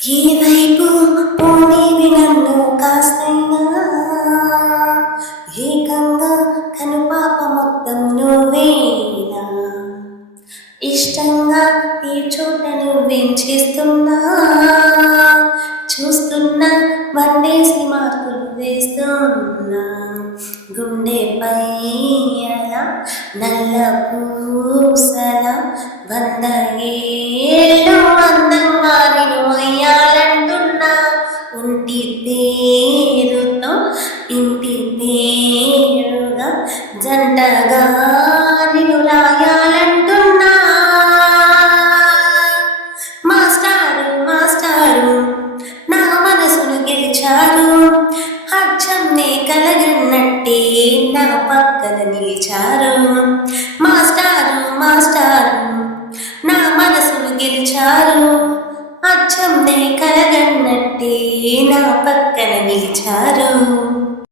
ఈ వైపు పోనీవి నన్ను కాస్తైనా ఏకంగా కనుపాప మొత్తం నువ్వేనా ఇష్టంగా ఈ చోట నువ్వేం చేస్తున్నా చూస్తున్నా వండేసి మార్కులు వేస్తున్నా గుండెపై అలా నల్ల పూసల 100 ఏళ్ళు అందంగా నిన్ను అయ్యాలంటున్నా ఒంటి పేరుతో ఇంటి పేరుగా జంటగా నిన్ను రాయాలంటున్నా మాస్టారు మాస్టారు నా మనసును గెలిచారు అచ్చం నే కలగన్నట్టే నా పక్కన నిలిచారు మాస్టారు మాస్టారు నా మనసును గెలిచారు అచ్చం నే కలగన్నట్టే నా పక్కన నిలిచారు